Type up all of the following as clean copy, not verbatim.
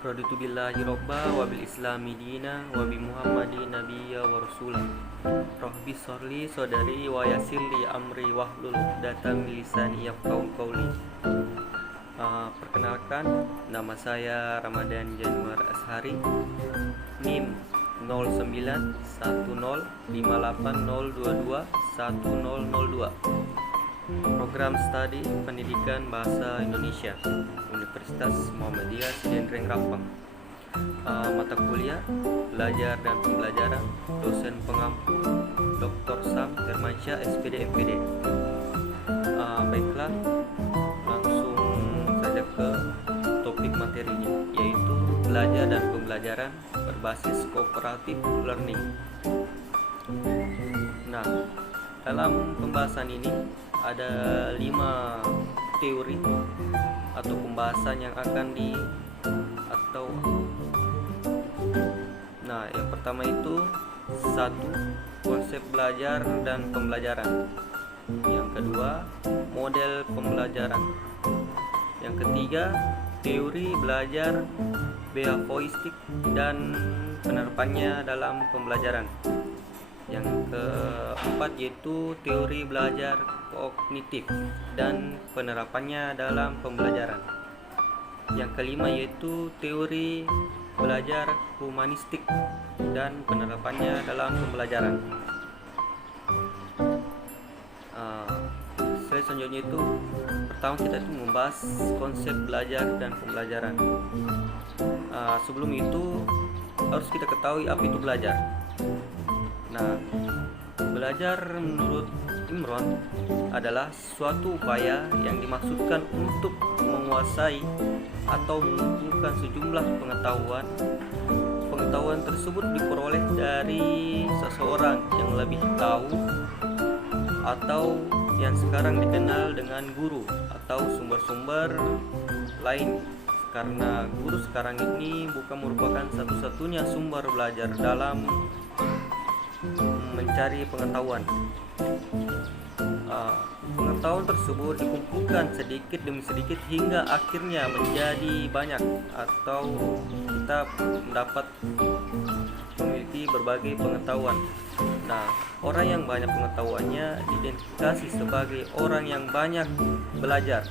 Raditu billahi robba wa bil islami dina wa bi muhammadin nabiyya wa rasulah. Rabbi sholli sodari wa yassirli amri wahlul 'uqdatam min lisani yafqahu qawli. Perkenalkan, nama saya Ramadan Januar Ashari, NIM 09105802210002. Program Studi Pendidikan Bahasa Indonesia Universitas Muhammadiyah Sidenreng Rapang. Mata kuliah Belajar dan Pembelajaran, dosen pengampu Dr. Sam Firmansyah SPD MPD. Baiklah, langsung saja ke topik materinya, yaitu belajar dan pembelajaran berbasis cooperative learning. Nah, dalam pembahasan ini ada 5 teori atau pembahasan yang akan yang pertama itu 1. Konsep belajar dan pembelajaran. Yang kedua, model pembelajaran. Yang ketiga, teori belajar behavioristik dan penerapannya dalam pembelajaran. Yang keempat yaitu teori belajar kognitif dan penerapannya dalam pembelajaran. Yang kelima yaitu teori belajar humanistik dan penerapannya dalam pembelajaran. Selanjutnya itu, pertama kita itu membahas konsep belajar dan pembelajaran. Sebelum itu harus kita ketahui apa itu belajar. Nah, belajar menurut Imron adalah suatu upaya yang dimaksudkan untuk menguasai atau mengumpulkan sejumlah pengetahuan. Pengetahuan tersebut diperoleh dari seseorang yang lebih tahu atau yang sekarang dikenal dengan guru atau sumber-sumber lain, karena guru sekarang ini bukan merupakan satu-satunya sumber belajar dalam mencari pengetahuan. Pengetahuan tersebut dikumpulkan sedikit demi sedikit hingga akhirnya menjadi banyak, atau kita memiliki berbagai pengetahuan. Nah, orang yang banyak pengetahuannya diidentifikasi sebagai orang yang banyak belajar,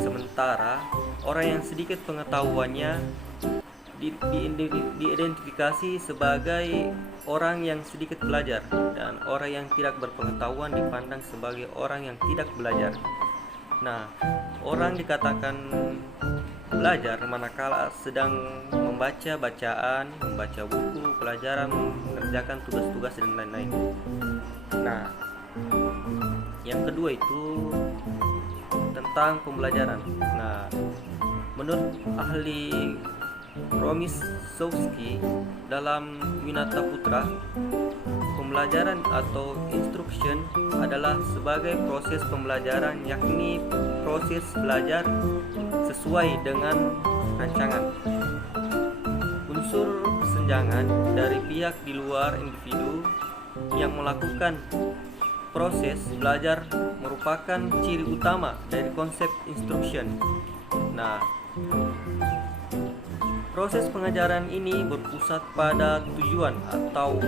sementara orang yang sedikit pengetahuannya diidentifikasi sebagai orang yang sedikit belajar, dan orang yang tidak berpengetahuan dipandang sebagai orang yang tidak belajar. Nah, orang dikatakan belajar manakala sedang membaca bacaan, membaca buku pelajaran, mengerjakan tugas-tugas dan lain-lain. Nah, yang kedua itu tentang pembelajaran. Nah, menurut ahli Romisowski dalam Winata Putra, pembelajaran atau instruction adalah sebagai proses pembelajaran, yakni proses belajar sesuai dengan rancangan. Unsur kesenjangan dari pihak di luar individu yang melakukan proses belajar merupakan ciri utama dari konsep instruction. Nah, proses pengajaran ini berpusat pada tujuan atau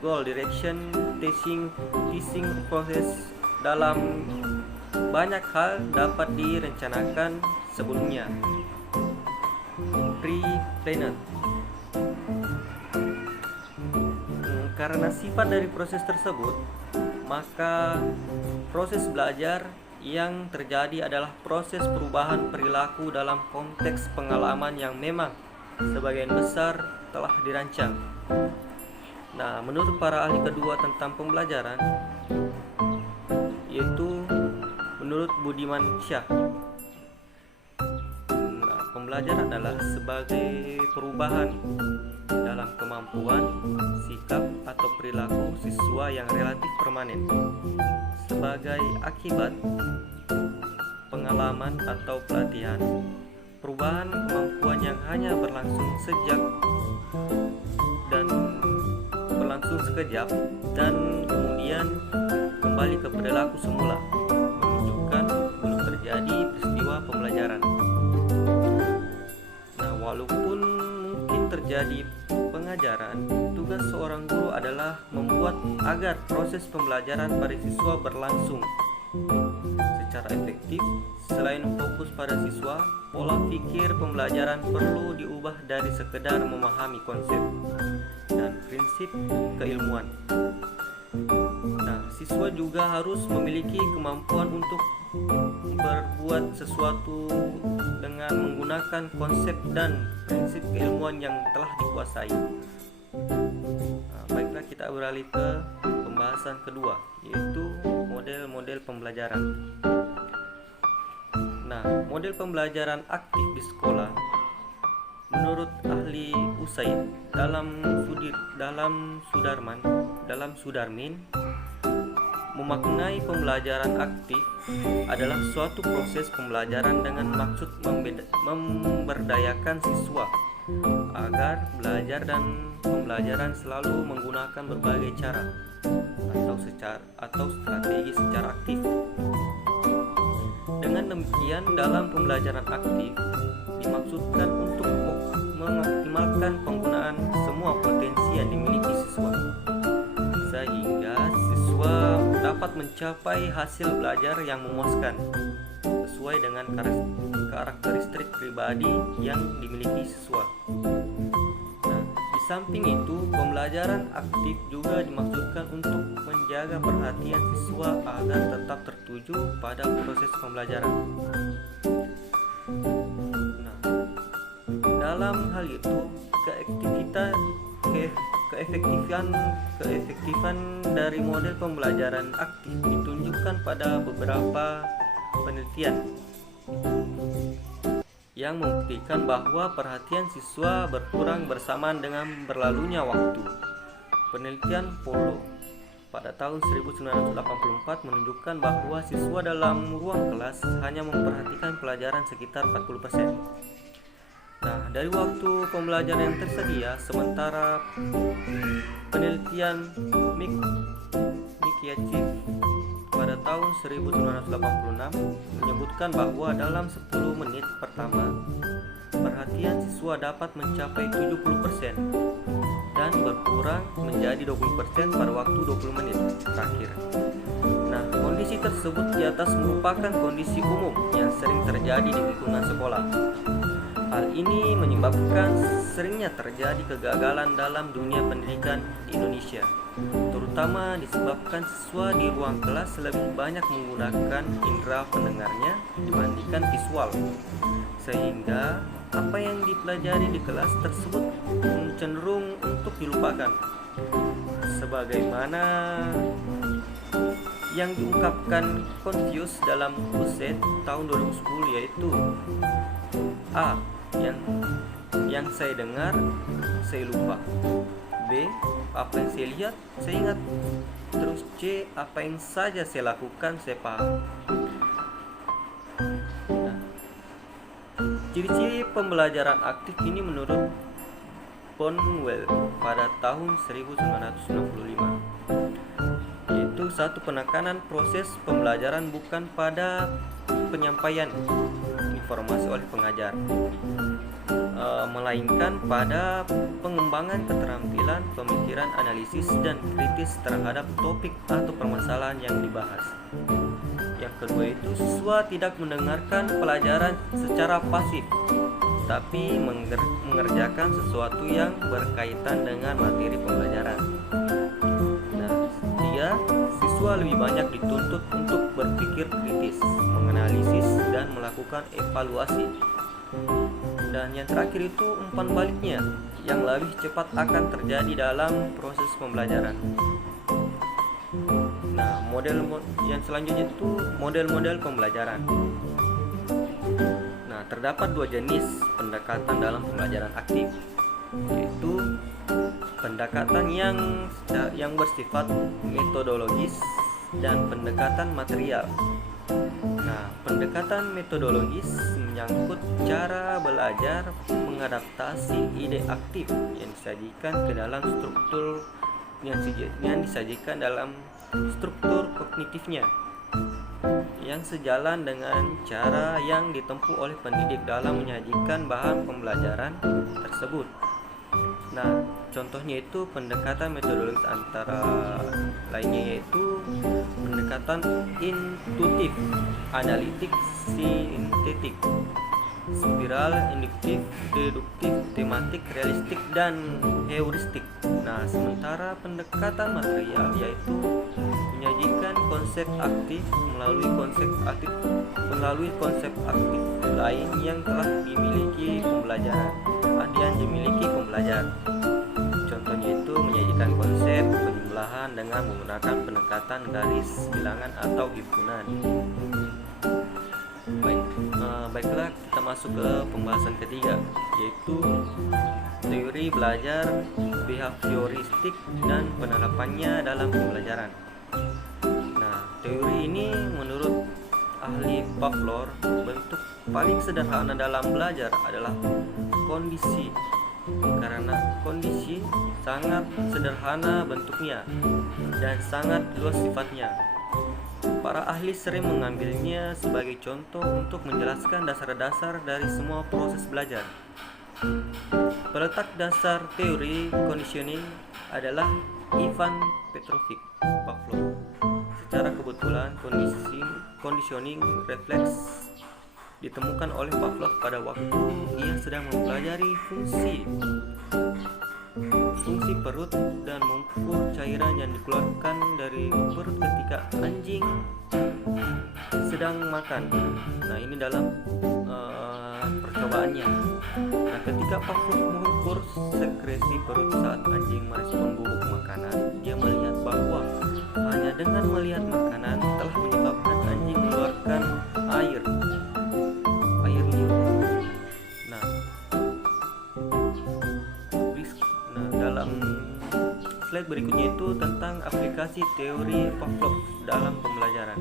goal direction. Teaching proses dalam banyak hal dapat direncanakan sebelumnya, pre-planned. Karena sifat dari proses tersebut, maka proses belajar yang terjadi adalah proses perubahan perilaku dalam konteks pengalaman yang memang sebagian besar telah dirancang. Nah, menurut para ahli kedua tentang pembelajaran, yaitu menurut Budiman Shah, pembelajaran adalah sebagai perubahan dalam kemampuan, sikap atau perilaku siswa yang relatif permanen sebagai akibat pengalaman atau pelatihan. Perubahan kemampuan yang hanya berlangsung sekejap dan kemudian kembali ke perilaku semula, menunjukkan belum terjadi peristiwa pembelajaran. Nah, walaupun menjadi pengajaran, tugas seorang guru adalah membuat agar proses pembelajaran pada siswa berlangsung secara efektif. Selain fokus pada siswa, pola pikir pembelajaran perlu diubah dari sekedar memahami konsep dan prinsip keilmuan. Nah, siswa juga harus memiliki kemampuan untuk berbuat sesuatu dengan menggunakan konsep dan prinsip keilmuan yang telah dikuasai. Baiklah, kita beralih ke pembahasan kedua, yaitu model-model pembelajaran. Nah, model pembelajaran aktif di sekolah menurut ahli Usaid dalam Sudarmin memaknai pembelajaran aktif adalah suatu proses pembelajaran dengan maksud memberdayakan siswa agar belajar dan pembelajaran selalu menggunakan berbagai cara atau strategi secara aktif. Dengan demikian, dalam pembelajaran aktif dimaksudkan untuk mengoptimalkan penggunaan semua potensi yang dimiliki siswa, sehingga siswa dapat mencapai hasil belajar yang memuaskan sesuai dengan karakteristik pribadi yang dimiliki siswa. Nah, di samping itu, pembelajaran aktif juga dimaksudkan untuk menjaga perhatian siswa agar tetap tertuju pada proses pembelajaran. Nah, dalam hal itu, keefektifan dari model pembelajaran aktif ditunjukkan pada beberapa penelitian yang membuktikan bahwa perhatian siswa berkurang bersamaan dengan berlalunya waktu. Penelitian Polo pada tahun 1984 menunjukkan bahwa siswa dalam ruang kelas hanya memperhatikan pelajaran sekitar 40%. Nah, dari waktu pembelajaran yang tersedia, sementara penelitian Mikiaciv pada tahun 1986 menyebutkan bahwa dalam 10 menit pertama, perhatian siswa dapat mencapai 70% dan berkurang menjadi 20% pada waktu 20 menit terakhir. Nah, kondisi tersebut di atas merupakan kondisi umum yang sering terjadi di lingkungan sekolah. Hal ini menyebabkan seringnya terjadi kegagalan dalam dunia pendidikan di Indonesia, terutama disebabkan siswa di ruang kelas lebih banyak menggunakan indera pendengarnya dibandingkan visual, sehingga apa yang dipelajari di kelas tersebut cenderung untuk dilupakan. Sebagaimana yang diungkapkan Confucius dalam Usaid tahun 2010, yaitu A. Yang saya dengar, saya lupa. B. Apa yang saya lihat, saya ingat. Terus C. Apa yang saja saya lakukan, saya paham. Nah, ciri-ciri pembelajaran aktif ini menurut Bonwell pada tahun 1965, yaitu satu, penekanan proses pembelajaran bukan pada penyampaian informasi oleh pengajar, melainkan pada pengembangan keterampilan pemikiran analisis dan kritis terhadap topik atau permasalahan yang dibahas. Yang kedua itu, siswa tidak mendengarkan pelajaran secara pasif, tapi mengerjakan sesuatu yang berkaitan dengan materi pembelajaran. Nah, tiga, siswa lebih banyak dituntut untuk berpikir kritis, menganalisis, dan melakukan evaluasi. Dan yang terakhir itu, umpan baliknya yang lebih cepat akan terjadi dalam proses pembelajaran. Nah, model yang selanjutnya itu model-model pembelajaran. Nah, terdapat dua jenis pendekatan dalam pembelajaran aktif, yaitu pendekatan yang bersifat metodologis dan pendekatan material. Nah, pendekatan metodologis menyangkut cara belajar mengadaptasi ide aktif yang disajikan ke dalam struktur kognitifnya, yang sejalan dengan cara yang ditempuh oleh pendidik dalam menyajikan bahan pembelajaran tersebut. Nah, contohnya itu pendekatan metodologis antara lainnya yaitu pendekatan intuitif, analitik, sintetik, spiral, induktif, deduktif, tematik, realistik, dan heuristik. Nah, sementara pendekatan material yaitu menyajikan konsep aktif melalui konsep aktif lain yang telah dimiliki pembelajar. Contohnya itu menyajikan konsep penjumlahan dengan menggunakan pendekatan garis bilangan atau himpunan. Baiklah, kita masuk ke pembahasan ketiga, yaitu teori belajar behavioristik dan penerapannya dalam pembelajaran. Nah, teori ini menurut ahli Pavlov, bentuk paling sederhana dalam belajar adalah kondisi, karena kondisi sangat sederhana bentuknya dan sangat luas sifatnya. Para ahli sering mengambilnya sebagai contoh untuk menjelaskan dasar-dasar dari semua proses belajar. Peletak dasar teori conditioning adalah Ivan Petrovich Pavlov. Secara kebetulan, conditioning refleks ditemukan oleh Pavlov pada waktu ia sedang mempelajari fungsi perut dan mengukur cairan yang dikeluarkan dari perut ketika anjing sedang makan. Nah, ini dalam percobaannya. Nah, ketika Pavlov mengukur sekresi perut saat anjing merespon bubuk makanan, dia melihat bahwa hanya dengan melihat makanan telah menyebabkan anjing mengeluarkan air liur. Dalam slide berikutnya itu tentang aplikasi teori Pavlov dalam pembelajaran.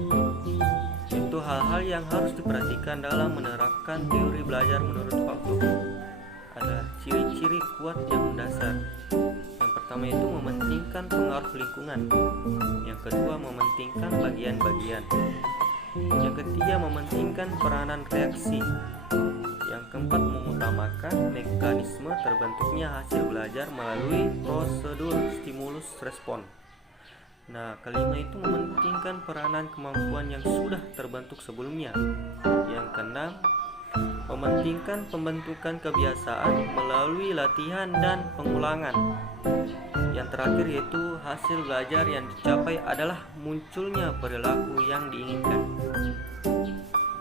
Itu hal-hal yang harus diperhatikan dalam menerapkan teori belajar menurut Pavlov. Ada ciri-ciri kuat yang mendasar. Yang pertama itu mementingkan pengaruh lingkungan. Yang kedua mementingkan bagian-bagian. Yang ketiga mementingkan peranan reaksi. Yang keempat mengutamakan mekanisme terbentuknya hasil belajar melalui prosedur stimulus respon. Nah, kelima itu mementingkan peranan kemampuan yang sudah terbentuk sebelumnya. Yang keenam mementingkan pembentukan kebiasaan melalui latihan dan pengulangan. Yang terakhir yaitu hasil belajar yang dicapai adalah munculnya perilaku yang diinginkan.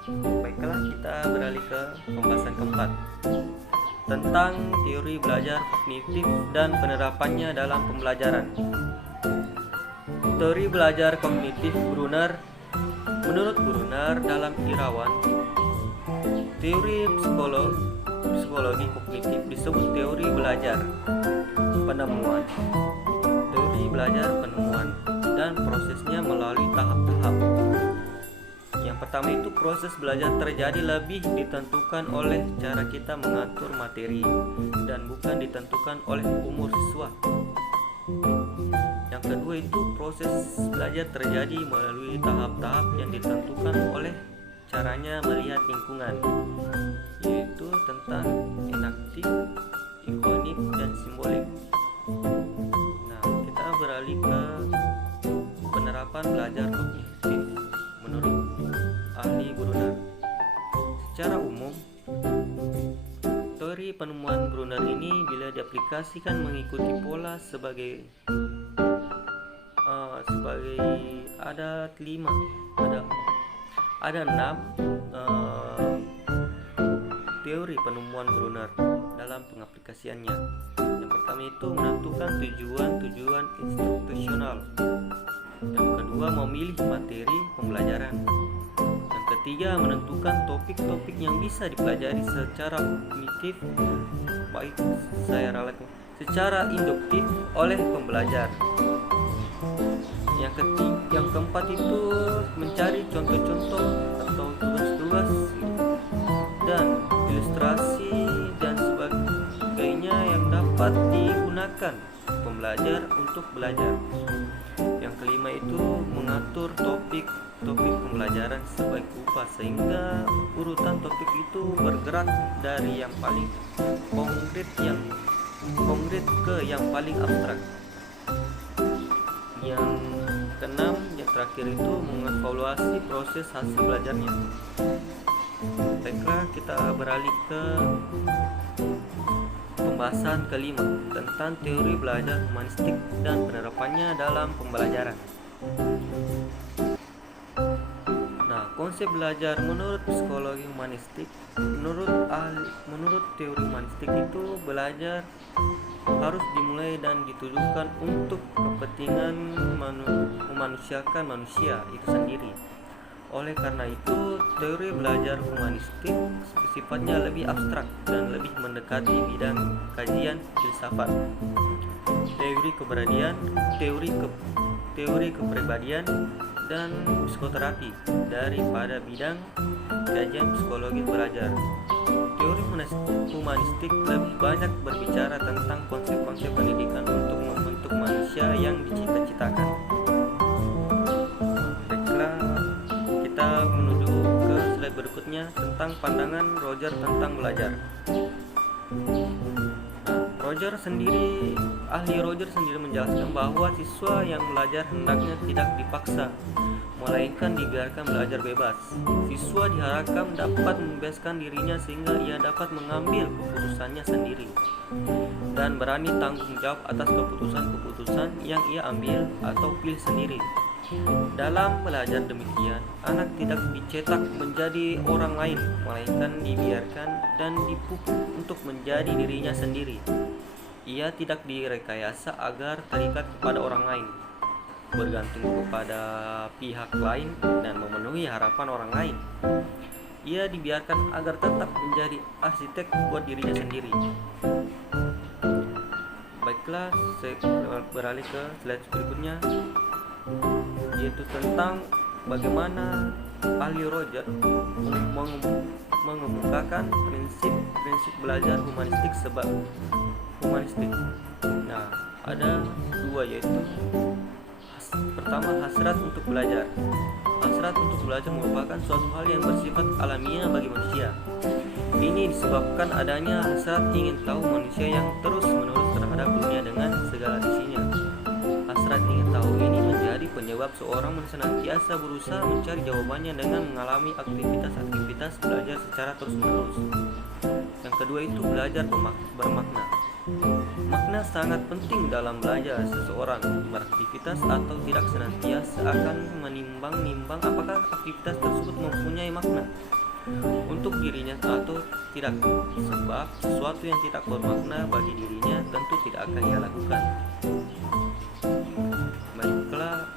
Baiklah, kita beralih ke pembahasan keempat tentang teori belajar kognitif dan penerapannya dalam pembelajaran. Teori belajar kognitif Brunner. Menurut Brunner dalam Irawan, teori psikologi kognitif disebut teori belajar penemuan. Teori belajar penemuan dan prosesnya melalui tahap-tahap. Yang pertama itu proses belajar terjadi lebih ditentukan oleh cara kita mengatur materi dan bukan ditentukan oleh umur siswa. Yang kedua itu proses belajar terjadi melalui tahap-tahap yang ditentukan oleh caranya melihat lingkungan, yaitu tentang enaktif, ikonik, dan simbolik. Nah, kita beralih ke penerapan belajar kognitif menurut ahli Brunner. Secara umum, teori penemuan Brunner ini bila diaplikasikan mengikuti pola sebagai ada 6 teori penemuan Brunner dalam pengaplikasiannya. Yang pertama itu menentukan tujuan instruksional. Yang kedua memilih materi pembelajaran. Yang ketiga menentukan topik-topik yang bisa dipelajari secara kognitif secara induktif oleh pembelajar. Yang keempat itu mencari contoh-contoh atau tugas-tugas dan ilustrasi dan sebagainya yang dapat digunakan pembelajar untuk belajar. Yang kelima itu mengatur topik pembelajaran sebaik rupa sehingga urutan topik itu bergerak dari yang paling konkret yang konkret ke yang paling abstrak. Yang keenam, yang terakhir itu mengevaluasi proses hasil belajarnya. Baiklah, kita beralih ke pembahasan kelima tentang teori belajar humanistik dan penerapannya dalam pembelajaran. Nah, konsep belajar menurut psikologi humanistik, menurut teori humanistik itu belajar harus dimulai dan ditujukan untuk kepentingan memanusiakan manusia itu sendiri. Oleh karena itu, teori belajar humanistik sifatnya lebih abstrak dan lebih mendekati bidang kajian filsafat, teori kepribadian dan psikoterapi daripada bidang kajian psikologi belajar. Teori humanistik lebih banyak berbicara tentang konsep-konsep pendidikan untuk membentuk manusia yang dicita-citakan. Baiklah, kita menuju ke slide berikutnya tentang pandangan Roger tentang belajar. Ahli Roger sendiri menjelaskan bahwa siswa yang belajar hendaknya tidak dipaksa, melainkan dibiarkan belajar bebas. Siswa diharapkan dapat membebaskan dirinya sehingga ia dapat mengambil keputusannya sendiri dan berani tanggung jawab atas keputusan-keputusan yang ia ambil atau pilih sendiri. Dalam belajar demikian, anak tidak dicetak menjadi orang lain, melainkan dibiarkan dan dipupuk untuk menjadi dirinya sendiri. Ia tidak direkayasa agar terikat kepada orang lain, bergantung kepada pihak lain dan memenuhi harapan orang lain. Ia dibiarkan agar tetap menjadi arsitek buat dirinya sendiri. Baiklah, saya beralih ke slide berikutnya, yaitu tentang bagaimana ahli Roger mengemukakan prinsip belajar humanistik sebab humanistik. Nah, ada dua, yaitu pertama, hasrat untuk belajar. Hasrat untuk belajar merupakan suatu hal yang bersifat alamiah bagi manusia. Ini disebabkan adanya hasrat ingin tahu manusia yang terus-menerus terhadap dunia dengan segala isinya. Hasrat ingin tahu ini menjadi penyebab seorang senantiasa berusaha mencari jawabannya dengan mengalami aktivitas belajar secara terus-menerus. Yang kedua itu belajar bermakna. Makna sangat penting dalam belajar. Seseorang beraktivitas atau tidak senantiasa akan menimbang-nimbang apakah aktivitas tersebut mempunyai makna untuk dirinya atau tidak, sebab sesuatu yang tidak bermakna bagi dirinya tentu tidak akan ia lakukan. Baiklah,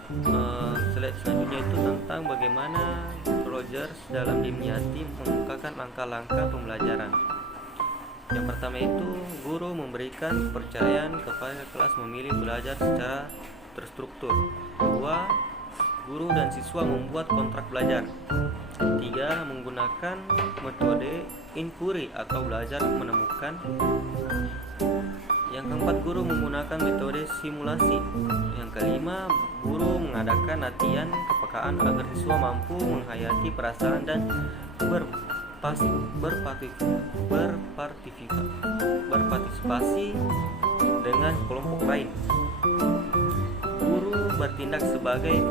slide selanjutnya itu tentang bagaimana Rogers dalam Dimyati mengungkapkan langkah-langkah pembelajaran. Yang pertama itu, guru memberikan kepercayaan kepada kelas memilih belajar secara terstruktur. 2. Guru dan siswa membuat kontrak belajar. 3. Menggunakan metode inquiry atau belajar menemukan. Yang keempat, guru menggunakan metode simulasi. Yang kelima, guru mengadakan latihan kepekaan agar siswa mampu menghayati perasaan dan berpartisipasi dengan kelompok lain. Guru bertindak sebagai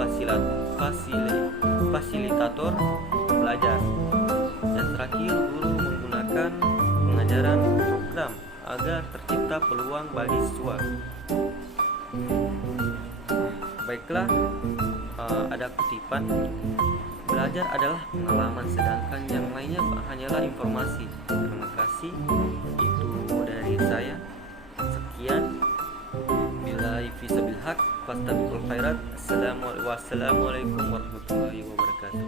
fasilitator belajar. Dan terakhir, guru menggunakan pengajaran program agar tercipta peluang bagi siswa. Baiklah, ada kutipan, belajar adalah pengalaman sedangkan yang lainnya hanyalah informasi. Terima kasih, itu dari saya. Sekian, billahi fisabilil haq, fastabiqul khairat. Wassalamualaikum warahmatullahi wabarakatuh.